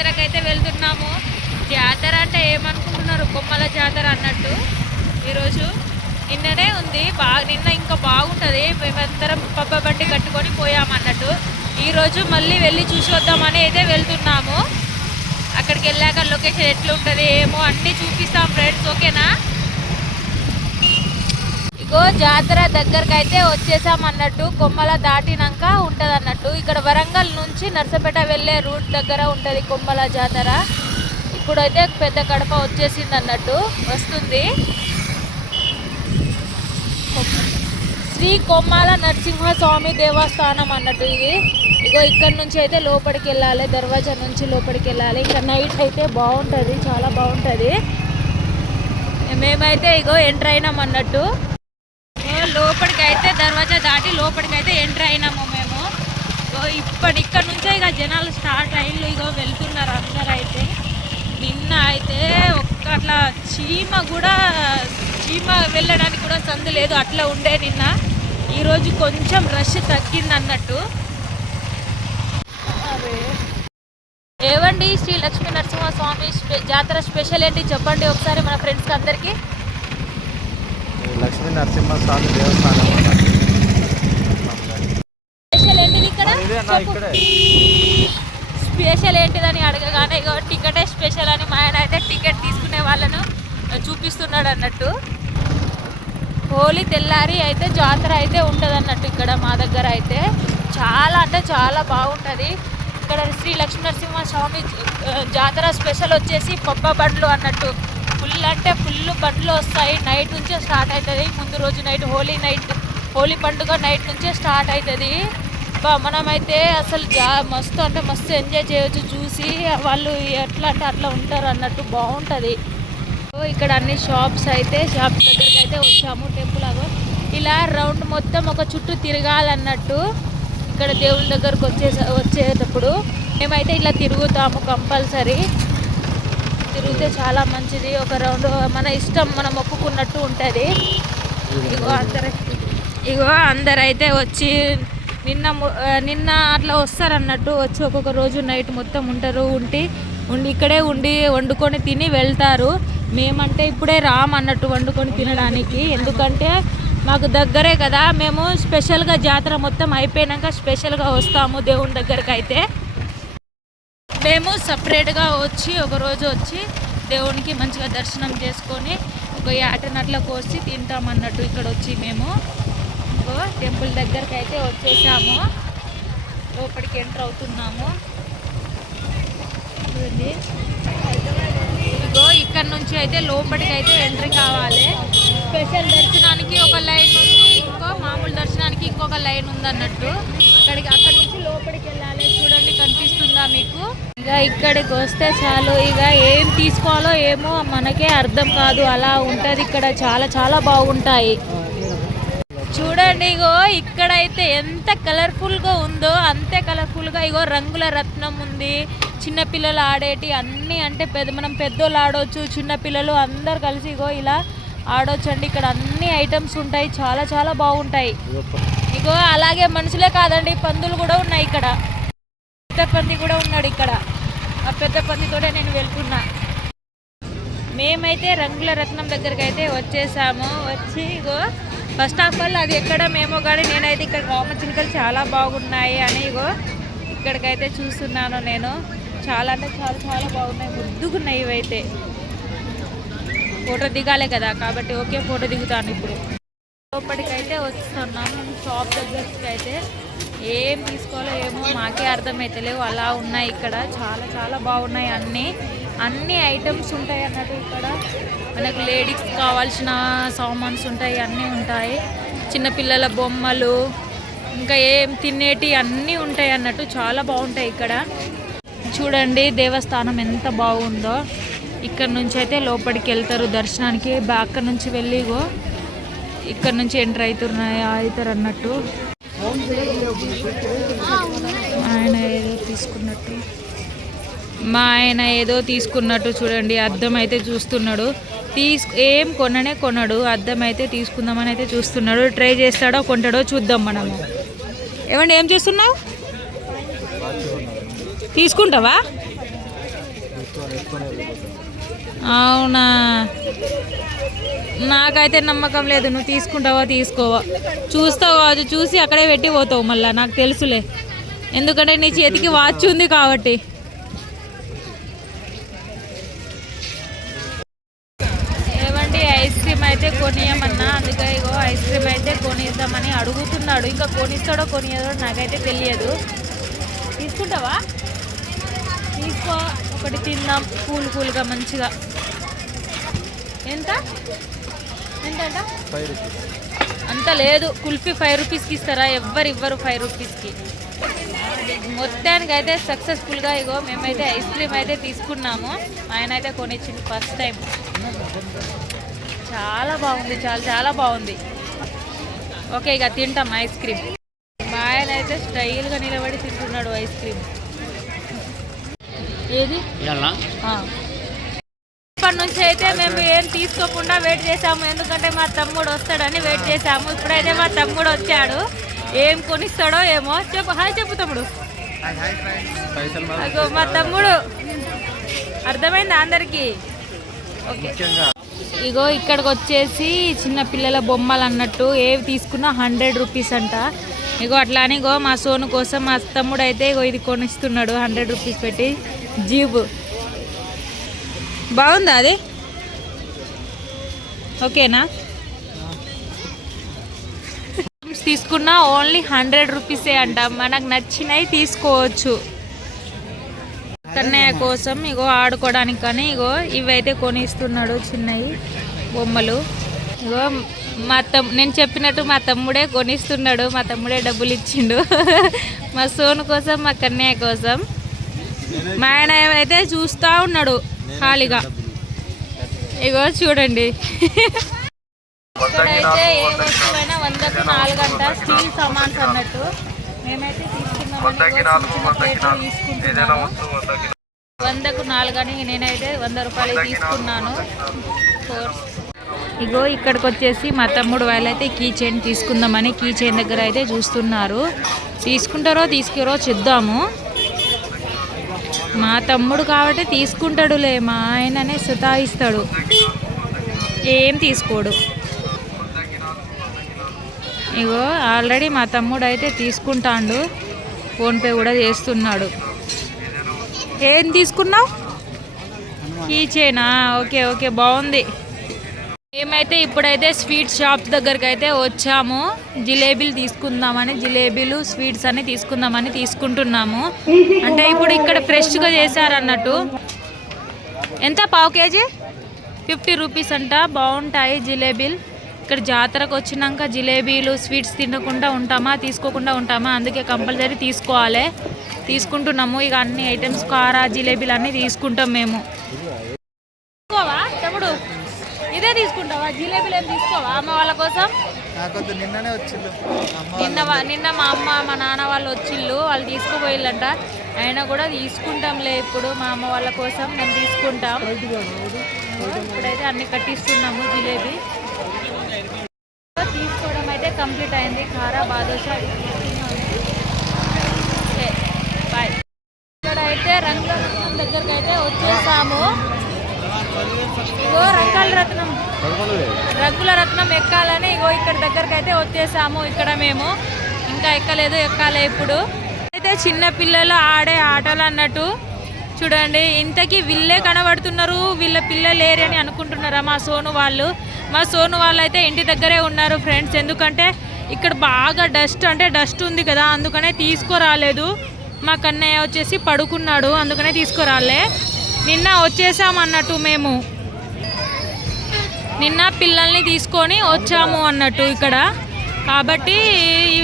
జాతరకైతే అయితే వెళ్తున్నాము. జాతర అంటే ఏమనుకుంటున్నారు? కొమ్మల జాతర అన్నట్టు. ఈరోజు నిన్ననే ఉంది. బాగా నిన్న ఇంకా బాగుంటుంది. మేమందరం పబ్బ బండి కట్టుకొని పోయామన్నట్టు ఈరోజు మళ్ళీ వెళ్ళి చూసి వద్దామని అయితే వెళ్తున్నాము. అక్కడికి వెళ్ళాక లొకేషన్ ఎట్లుంటుంది ఏమో అన్నీ చూపిస్తాం ఫ్రెండ్స్ ఓకేనా? ఇగో జాతర దగ్గరకు అయితే వచ్చేసాం అన్నట్టు కొమ్మల దాటినాక ఉంటుంది అన్నట్టు ఇక్కడ వరంగల్ నుంచి నర్సపేట వెళ్ళే రూట్ దగ్గర ఉంటుంది కొమ్మల జాతర. ఇప్పుడైతే పెద్ద కడప వచ్చేసింది అన్నట్టు వస్తుంది. శ్రీ కొమ్మాల నరసింహస్వామి దేవస్థానం అన్నట్టు ఇది. ఇగో ఇక్కడ నుంచి అయితే లోపలికి వెళ్ళాలి దర్వాజా నుంచి లోపలికి వెళ్ళాలి. ఇక్కడ నైట్ అయితే బాగుంటుంది చాలా బాగుంటుంది. మేమైతే ఇగో ఎంటర్ అయినాం అన్నట్టు అయితే దర్వాజా దాటి లోపలికి అయితే ఎంటర్ అయినాము మేము. ఇప్పటి ఇక్కడ నుంచే ఇక జనాలు స్టార్ట్ అయ్యి ఇగో వెళ్తున్నారు అందరు అయితే నిన్న అయితే ఒక్క అట్లా చీమ కూడా చీమ వెళ్ళడానికి కూడా సందు లేదు. అట్లా ఉండే నిన్న. ఈరోజు కొంచెం రష్ తగ్గింది అన్నట్టు. ఏవండి శ్రీ లక్ష్మీ నరసింహస్వామి జాతర స్పెషల్ ఏంటి చెప్పండి ఒకసారి మన ఫ్రెండ్స్కి అందరికీ. లక్ష్మీ నరసింహస్వామి దేవస్థానం. స్పెషల్ ఇక్కడ? ఏంటిదని అడగగానే ఇగో టికెటే స్పెషల్ అని మా ఆయన అయితే టికెట్ తీసుకునే వాళ్ళను చూపిస్తున్నాడు అన్నట్టు. హోలీ తెల్లారి అయితే జాతర అయితే ఉంటుంది అన్నట్టు ఇక్కడ మా దగ్గర అయితే. చాలా అంటే చాలా బాగుంటుంది. ఇక్కడ శ్రీ లక్ష్మీ నరసింహ స్వామి జాతర స్పెషల్ వచ్చేసి పబ్బ బండ్లు అన్నట్టు. ఫుల్ అంటే ఫుల్ బండ్లు వస్తాయి. నైట్ నుంచే స్టార్ట్ అవుతుంది. ముందు రోజు నైట్ హోలీ నైట్ హోలీ పండుగ నైట్ నుంచే స్టార్ట్ అవుతుంది. మనమైతే అసలు జా మస్తు అంటే మస్తు ఎంజాయ్ చేయొచ్చు. చూసి వాళ్ళు ఎట్లా అంటే అట్లా ఉంటారు అన్నట్టు బాగుంటుంది. సో ఇక్కడ అన్ని షాప్స్ అయితే షాప్స్ దగ్గరికి అయితే వచ్చాము టెంపుల్ అగో ఇలా రౌండ్ మొత్తం ఒక చుట్టూ తిరగాలన్నట్టు ఇక్కడ దేవుని దగ్గరకు వచ్చే వచ్చేటప్పుడు. మేమైతే ఇలా తిరుగుతాము కంపల్సరీ. తిరిగితే చాలా మంచిది. ఒక రౌండ్ మన ఇష్టం మనం ఒప్పుకున్నట్టు ఉంటుంది. ఇగో అందరూ ఇగో అందరైతే వచ్చి నిన్న నిన్న అట్లా వస్తారన్నట్టు వచ్చి ఒక్కొక్క రోజు నైట్ మొత్తం ఉంటారు ఉండి ఉండి ఇక్కడే ఉండి వండుకొని తిని వెళ్తారు. మేమంటే ఇప్పుడే రామ్ అన్నట్టు వండుకొని తినడానికి. ఎందుకంటే మాకు దగ్గరే కదా మేము స్పెషల్గా జాతర మొత్తం అయిపోయినాక స్పెషల్గా వస్తాము దేవుని దగ్గరకు అయితే మేము సపరేట్గా వచ్చి ఒక రోజు వచ్చి దేవునికి మంచిగా దర్శనం చేసుకొని ఒక యాటనట్ల కోసి తింటాం అన్నట్టు ఇక్కడ వచ్చి మేము. ఇంకో టెంపుల్ దగ్గరికి అయితే వచ్చేసాము. లోపలికి ఎంటర్ అవుతున్నాము. ఇదిగో ఇగో ఇక్కడ నుంచి అయితే లోపలికి అయితే ఎంట్రీ కావాలి. స్పెషల్ దర్శనానికి ఒక లైన్ ఉంది ఇంకో మామూలు దర్శనానికి ఇంకొక లైన్ ఉంది అన్నట్టు. అక్కడికి అక్కడ నుంచి లోపలికి వెళ్ళాలి. చూడండి కనిపిస్తుందా మీకు? ఇక ఇక్కడికి వస్తే చాలు. ఇక ఏం తీసుకోవాలో ఏమో మనకే అర్థం కాదు. అలా ఉంటది ఇక్కడ. చాలా చాలా బాగుంటాయి. చూడండి ఇగో ఇక్కడైతే ఎంత కలర్ఫుల్గా ఉందో అంతే కలర్ఫుల్గా ఇగో రంగుల రత్నం ఉంది. చిన్న పిల్లలు ఆడేటి అన్ని అంటే పెద్ద మనం పెద్దోళ్ళు ఆడవచ్చు చిన్న పిల్లలు అందరు కలిసి ఇగో ఇలా ఆడొచ్చండి. ఇక్కడ అన్ని ఐటమ్స్ ఉంటాయి. చాలా చాలా బాగుంటాయి. ఇగో అలాగే మనుషులే కాదండి పందులు కూడా ఉన్నాయి ఇక్కడ. పెద్ద పంది కూడా ఉన్నాడు ఇక్కడ. ఆ పెద్ద పందితోనే నేను వెళ్తున్నా. మేమైతే రంగుల రత్నం దగ్గరికి అయితే వచ్చేసాము. వచ్చి ఇగో ఫస్ట్ ఆఫ్ ఆల్ అది ఎక్కడ మేమో కానీ నేనైతే ఇక్కడ రామచిలుకలు చాలా బాగున్నాయి అని ఇగో ఇక్కడికైతే చూస్తున్నాను నేను. చాలా అంటే చాలా చాలా బాగున్నాయి. ముద్దుగున్నాయి ఇవైతే. ఫోటో దిగాలే కదా కాబట్టి ఓకే ఫోటో దిగుతాను ఇప్పుడు. లోపలికైతే వస్తున్నాం షాప్ దగ్గరికి అయితే ఏం తీసుకోవాలో ఏమో మాకే అర్థమైతలేవు అలా ఉన్నాయి ఇక్కడ. చాలా చాలా బాగున్నాయి అన్నీ. అన్ని ఐటమ్స్ ఉంటాయి అన్నట్టు ఇక్కడ. మనకు లేడీస్ కావాల్సిన సామాన్స్ ఉంటాయి అన్నీ ఉంటాయి. చిన్నపిల్లల బొమ్మలు ఇంకా ఏం తినేటి అన్నీ ఉంటాయి అన్నట్టు చాలా బాగుంటాయి ఇక్కడ. చూడండి దేవస్థానం ఎంత బాగుందో. ఇక్కడ నుంచి అయితే లోపలికి వెళ్తారు దర్శనానికి. బా- అక్కడ నుంచి వెళ్ళిగో ఇక్కడ నుంచి ఎంటర్ అవుతున్నాయి అవుతారు అన్నట్టు ఆయన ఏదో తీసుకున్నట్టు. మా ఆయన ఏదో తీసుకున్నట్టు చూడండి అద్దం అయితే చూస్తున్నాడు. తీసు ఏం కొననే కొనడు అద్దం అయితే తీసుకుందామని అయితే చూస్తున్నాడు. ట్రై చేస్తాడో కొంటాడో చూద్దాం మనము. ఏమండి ఏం చేస్తున్నావు? తీసుకుంటావా? అవునా. నాకైతే నమ్మకం లేదు. నువ్వు తీసుకుంటావా తీసుకోవా? చూస్తావు కావచ్చు. చూసి అక్కడే పెట్టి పోతావు మళ్ళీ. నాకు తెలుసులే. ఎందుకంటే నీ చేతికి వాచ్ ఉంది కాబట్టి. ఏమండి ఐస్ క్రీమ్ అయితే కొనియమన్నా? అందుకే ఇగో ఐస్ క్రీమ్ అయితే కొనిద్దామని అడుగుతున్నాడు. ఇంకా కొనిస్తాడో కొనియదో నాకైతే తెలియదు. తీసుకుంటావా? తీసుకో. ఒకటి తిందాం. కూల్ కూల్గా మంచిగా. ఎంత? అంత లేదు. కుల్ఫీ ఫైవ్ రూపీస్కి ఇస్తారా? ఎవ్వరు ఇవ్వరు ఫైవ్ రూపీస్కి. మొత్తానికి అయితే సక్సెస్ఫుల్గా ఇగో మేమైతే ఐస్ క్రీమ్ అయితే తీసుకున్నాము. ఆయన అయితే కొనిచ్చింది ఫస్ట్ టైం. చాలా బాగుంది చాలా చాలా బాగుంది. ఓకే ఇక తింటాం ఐస్ క్రీమ్. మా ఆయన అయితే స్టైల్గా నిలబడి తింటున్నాడు ఐస్ క్రీమ్. ఏది? ఆ. నుంచి అయితే మేము ఏం తీసుకోకుండా వెయిట్ చేసాము ఎందుకంటే మా తమ్ముడు వస్తాడని వెయిట్ చేసాము ఇప్పుడైతే మా తమ్ముడు వచ్చాడు. ఏం కొనిస్తాడో ఏమో చెప్పు. హాయ్ చెప్పు తమ్ముడు. అగో మా తమ్ముడు. అర్థమైంది అందరికి? ఓకే. ఇగో ఇక్కడికి వచ్చేసి చిన్న పిల్లల బొమ్మలు అన్నట్టు ఏవి తీసుకున్నా హండ్రెడ్ రూపీస్ అంట. ఇగో అట్లా ఇగో మా సోను కోసం మా తమ్ముడు అయితే ఇగో ఇది కొనిస్తున్నాడు హండ్రెడ్ రూపీస్ పెట్టి జీబు. బాగుందా అది? ఓకేనా? తీసుకున్నా ఓన్లీ హండ్రెడ్ రూపీసే అంట. మనకు నచ్చినవి తీసుకోవచ్చు. కన్నయ్య కోసం ఇగో ఆడుకోవడానికి కానీ ఇగో ఇవైతే కొనిస్తున్నాడు చిన్నవి బొమ్మలు. ఇగో మా తమ్ నేను చెప్పినట్టు మా తమ్ముడే కొనిస్తున్నాడు. మా తమ్ముడే డబ్బులు ఇచ్చిండు. మా సోను కోసం మా కన్నయ్య కోసం. మా ఆయన అయితే చూస్తూ ఉన్నాడు. ఖాళీగా. ఇగో చూడండి. ఇక్కడైతే ఏ వస్తువైనా వందకు నాలుగు అంట స్టీల్ సామాన్స్ అన్నట్టు. మేమైతే వందకు నాలుగు అని నేనైతే వంద రూపాయలు తీసుకున్నాను. ఇగో ఇక్కడికి వచ్చేసి మా తమ్ముడు వాళ్ళైతే కీ చైన్ తీసుకుందామని కీ చైన్ దగ్గర అయితే చూస్తున్నారు. తీసుకుంటారో తీసుకురో చూద్దాము. మా తమ్ముడు కాబట్టి తీసుకుంటాడులే మా ఆయననే సుతాయిస్తాడు. ఏం తీసుకోడు. ఇగో ఆల్రెడీ మా తమ్ముడు అయితే తీసుకుంటాడు. ఫోన్పే కూడా చేస్తున్నాడు. ఏం తీసుకున్నావు? కీచేనా? ఓకే ఓకే బాగుంది. మేమైతే ఇప్పుడైతే స్వీట్ షాప్ దగ్గరికి అయితే వచ్చాము. జిలేబీలు తీసుకుందామని జిలేబీలు స్వీట్స్ అన్ని తీసుకుందామని తీసుకుంటున్నాము. అంటే ఇప్పుడు ఇక్కడ ఫ్రెష్గా చేశారన్నట్టు. ఎంత? పావు కేజీ? ఫిఫ్టీ రూపీస్ అంట. బాగుంటాయి జిలేబీలు. ఇక్కడ జాతరకు వచ్చినాక జిలేబీలు స్వీట్స్ తినకుండా ఉంటామా తీసుకోకుండా ఉంటామా? అందుకే కంపల్సరీ తీసుకోవాలి. తీసుకుంటున్నాము. ఇక అన్ని ఐటమ్స్ కారా జిలేబీలు అన్నీ తీసుకుంటాం మేము. జిలేబీలు ఏం తీసుకోవా? అమ్మ వాళ్ళ కోసం? నాకొద్దు నిన్ననే అమ్మ నిన్న వా- నిన్న మా అమ్మ మా నాన్న వాళ్ళు వచ్చిళ్ళు వాళ్ళు తీసుకుపోయిల్లంట అయినా కూడా తీసుకుంటాంలే ఇప్పుడు మా అమ్మ వాళ్ళ కోసం మేము తీసుకుంటాం. ఇప్పుడైతే అన్ని కట్టిస్తున్నాము జిలేబీ. తీసుకోవడం అయితే కంప్లీట్ అయింది. కారా బాదుషా బాయ్ ఇక్కడ అయితే రంగుల రత్నం దగ్గరికి అయితే వచ్చేసాము. ఇగో రంగుల రత్నం. రంగుల రత్నం ఎక్కాలని ఇగో ఇక్కడ దగ్గరకు అయితే వచ్చేసాము. ఇక్కడ మేము. ఇంకా ఎక్కలేదు ఎక్కాలే ఇప్పుడు. అయితే చిన్న పిల్లలు ఆడే ఆటలు అన్నట్టు చూడండి. ఇంతకీ వీళ్ళే కనబడుతున్నారు వీళ్ళ పిల్లలు లేరు అని అనుకుంటున్నారా మా సోను వాళ్ళు? మా సోను వాళ్ళు అయితే ఇంటి దగ్గరే ఉన్నారు ఫ్రెండ్స్. ఎందుకంటే ఇక్కడ బాగా డస్ట్ అంటే డస్ట్ ఉంది కదా అందుకనే తీసుకురాలేదు. మా కన్నయ్య వచ్చేసి పడుకున్నాడు అందుకనే తీసుకురాలే. నిన్న వచ్చేసామన్నట్టు మేము. నిన్న పిల్లల్ని తీసుకొని వచ్చాము అన్నట్టు ఇక్కడ. కాబట్టి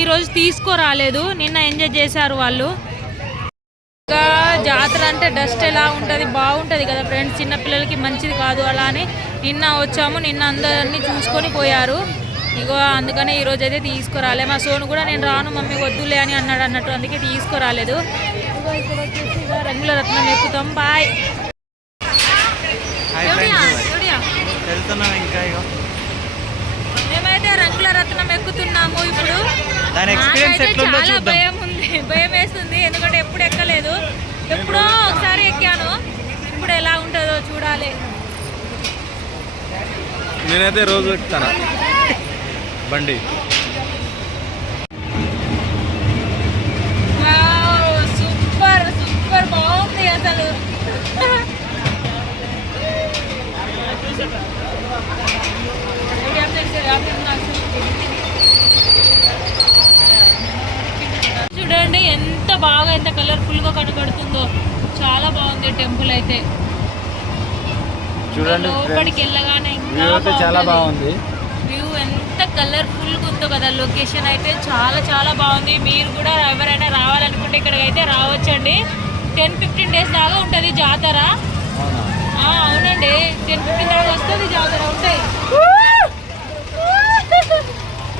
ఈరోజు తీసుకురాలేదు. నిన్న ఎంజాయ్ చేశారు వాళ్ళు. ఇంకా జాతర అంటే డస్ట్ ఎలా ఉంటుంది బాగుంటుంది కదా ఫ్రెండ్స్. చిన్న పిల్లలకి మంచిది కాదు అలా అని నిన్న వచ్చాము. నిన్న అందరినీ చూసుకొని పోయారు. ఇగో అందుకనే ఈరోజు అయితే తీసుకురాలే. మా సోను కూడా నేను రాను మమ్మీ వద్దులే అని అన్నాడు అన్నట్టు అందుకే తీసుకురాలేదు. రంగుల రత్నం ఎక్కుతాం. బాయ్ ఎవడియా ఎవడియా వెళ్తున్నాం ఇంకా ఇక మేమైతే రంగుల రత్నం ఎక్కుతున్నాము ఇప్పుడు. దాని ఎట్లుందో చాలా చూద్దాం. భయం ఉంది. భయం వేస్తుంది. ఎందుకంటే ఎప్పుడు ఎక్కలేదు. ఎప్పుడో ఒకసారి ఎక్కాను. ఇప్పుడు ఎలా ఉంటుందో ఉంటుందో చూడాలి. నేనైతే రోజు ఎక్కుతాను? బండి వావ్, సూపర్ సూపర్ బాగుంది అసలు చూడండి ఎంత బాగా ఎంత కలర్ఫుల్గా కనబడుతుందో. చాలా బాగుంది టెంపుల్ అయితే. చూడండి లోపలికి వెళ్ళగానే చాలా బాగుంది. వ్యూ ఎంత కలర్ఫుల్గా ఉందో కదా లొకేషన్ అయితే చాలా చాలా బాగుంది. మీరు కూడా ఎవరైనా రావాలనుకుంటే ఇక్కడికి అయితే రావచ్చండి. టెన్ ఫిఫ్టీన్ డేస్ దాకా ఉంటుంది జాతర. అవునండి. టెన్ ఫిఫ్టీన్ దాకా వస్తుంది జాతర ఉంటాయి.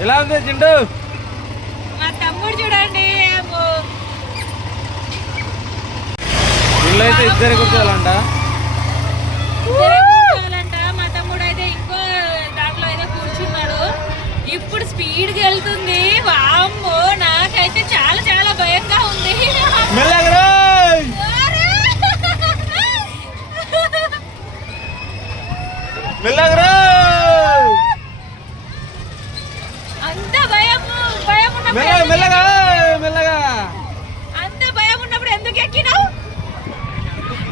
ఎలా ఉంది చింటూ మా తమ్ముడు చూడండి ఏమో. వీళ్ళు అయితే ఇద్దరు కూర్చోవాలంట. కూర్చోవాలంట. మా తమ్ముడు అయితే ఇంకో దాంట్లో అయితే కూర్చున్నాడు. ఇప్పుడు స్పీడ్గా వెళ్తుంది వామ్మో నాకైతే చాలా చాలా భయంగా ఉంది మెల్లగరా మెల్లగరా అంత భయము భయం ఉన్నప్పుడు మెల్లగా ఎందుకు మెల్లగా ఎక్కినావు? మెల్లగా అంత భయం ఉన్నప్పుడు ఎందుకు ఎక్కినావు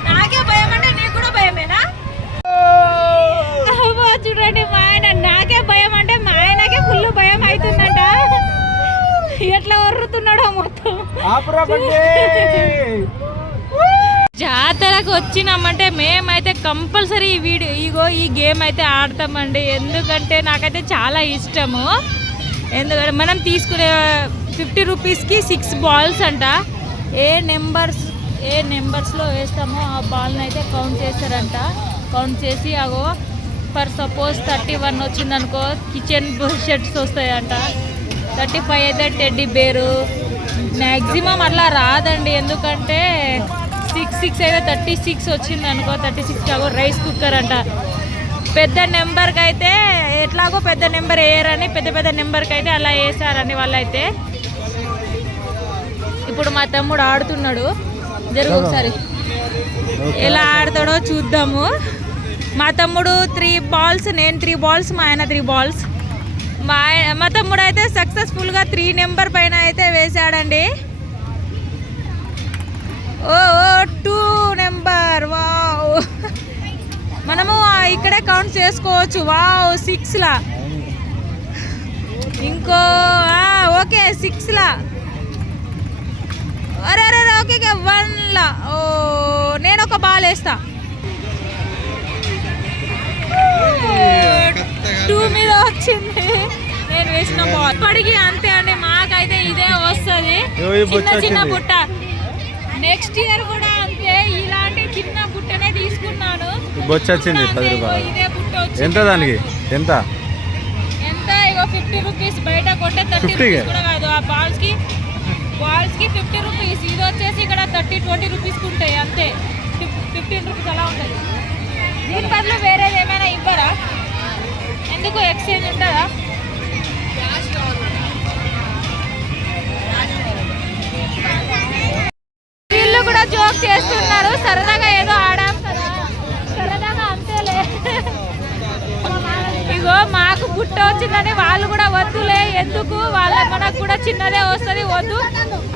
నాకే భయం అంటే నీకు కూడా భయమేనా అబ్బో, చూడండి మా ఆయన నాకే భయం అంటే మా ఆయనకే ఫుల్ భయం అవుతుందంట ఎట్లా వరుతున్నాడో మొత్తం ఆపురా బండి జాతరకు వచ్చినామంటే మేమైతే కంపల్సరీ ఈ వీడియో ఇగో ఈ గేమ్ అయితే ఆడతామండి. ఎందుకంటే నాకైతే చాలా ఇష్టము. ఎందుకంటే మనం తీసుకునే ఫిఫ్టీ రూపీస్కి సిక్స్ బాల్స్ అంట. ఏ నెంబర్స్ ఏ నెంబర్స్లో వేస్తామో ఆ బాల్ని అయితే కౌంట్ చేస్తారంట. కౌంట్ చేసి అగో ఫర్ సపోజ్ థర్టీ వన్ వచ్చిందనుకో కిచెన్ షర్ట్స్ వస్తాయంట. థర్టీ ఫైవ్ అయితే టెడ్డీ బేరు మ్యాక్సిమం అట్లా రాదండి. ఎందుకంటే సిక్స్ సిక్స్ అయితే థర్టీ సిక్స్ వచ్చింది అనుకో థర్టీ సిక్స్ కాగో రైస్ కుక్కర్ అంట. పెద్ద నెంబర్కి అయితే ఎట్లాగో పెద్ద నెంబర్ వేయరని పెద్ద పెద్ద నెంబర్కి అయితే అలా వేసారని వాళ్ళైతే. ఇప్పుడు మా తమ్ముడు ఆడుతున్నాడు. జరుగు ఒకసారి. ఎలా ఆడతాడో చూద్దాము. మా తమ్ముడు త్రీ బాల్స్ నేను త్రీ బాల్స్ మా ఆయన త్రీ బాల్స్. మా మా తమ్ముడు అయితే సక్సెస్ఫుల్గా త్రీ నెంబర్ పైన అయితే వేసాడండి oh oh two number wow మనము ఇక్కడే కౌంట్ చేసుకోవచ్చు. వావ్ సిక్స్లా ఇంకో ఓకే సిక్స్లా అరే అరే అరే, ఓకే ఓకే వన్లా ఓ నేను ఒక బాల్ వేస్తా. టూ మీద వచ్చింది. వేసిన ఇప్పటికి అంతే అండి మాకైతే ఇదే వస్తుంది. చిన్న చిన్న. బుట్ట. నెక్స్ట్ ఇయర్ కూడా అంతే ఇలాంటి చిన్న బుట్టనే తీసుకున్నాను. బొచ్చ వచ్చింది ఇప్పుడు పది అంతే, రూపాయలు. ఇగో ఇదే బుట్ట వచ్చింది ఎంత దానికి? ఎంత? ఎంత? ఇగో ఫిఫ్టీ రూపీస్ బయట కొంటే థర్టీ 50 రూపీస్ కూడా కాదు. ఆ బాల్స్కి బాల్స్కి ఫిఫ్టీ రూపీస్ ఇది వచ్చేసి ఇక్కడ థర్టీ ట్వంటీ రూపీస్ ఉంటాయి అంతే. ఫిఫ్టీన్ రూపీస్ అలా ఉంటుంది దీని బదులు వేరేది ఏమైనా ఇవ్వరా? ఎందుకు ఎక్స్చేంజ్ ఉంటుందా? సరదాగా ఏదో ఆడాం కదా. సరదాగా అంతేలే. ఇగో మాకు బుట్ట వచ్చిందని వాళ్ళు కూడా వద్దులే. ఎందుకు? వాళ్ళ మనకు కూడా చిన్నదే వస్తుంది వద్దు.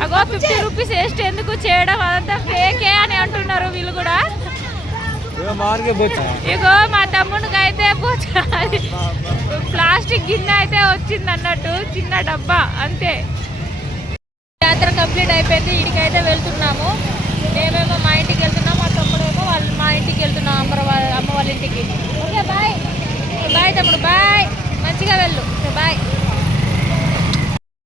అగో ఫిఫ్టీ రూపీస్ వేస్ట్ ఎందుకు చేయడం? అదంతా ఫేకే అని అంటున్నారు వీళ్ళు కూడా. ఇగో మా తమ్ముడికి అయితే ప్లాస్టిక్ గిన్నె అయితే వచ్చింది అన్నట్టు చిన్న డబ్బా అంతే. యాత్ర కంప్లీట్ అయిపోయింది ఇంటికైతే వెళ్తున్నాము. మేమేమో మా ఇంటికి వెళ్తున్నాం మా తమ్ముడేమో వాళ్ళు మా ఇంటికి వెళ్తున్నాం అమ్మ వాళ్ళ అమ్మ వాళ్ళ ఇంటికి. Okay bye. బాయ్ తమ్ముడు బాయ్. మంచిగా వెళ్ళు. బాయ్.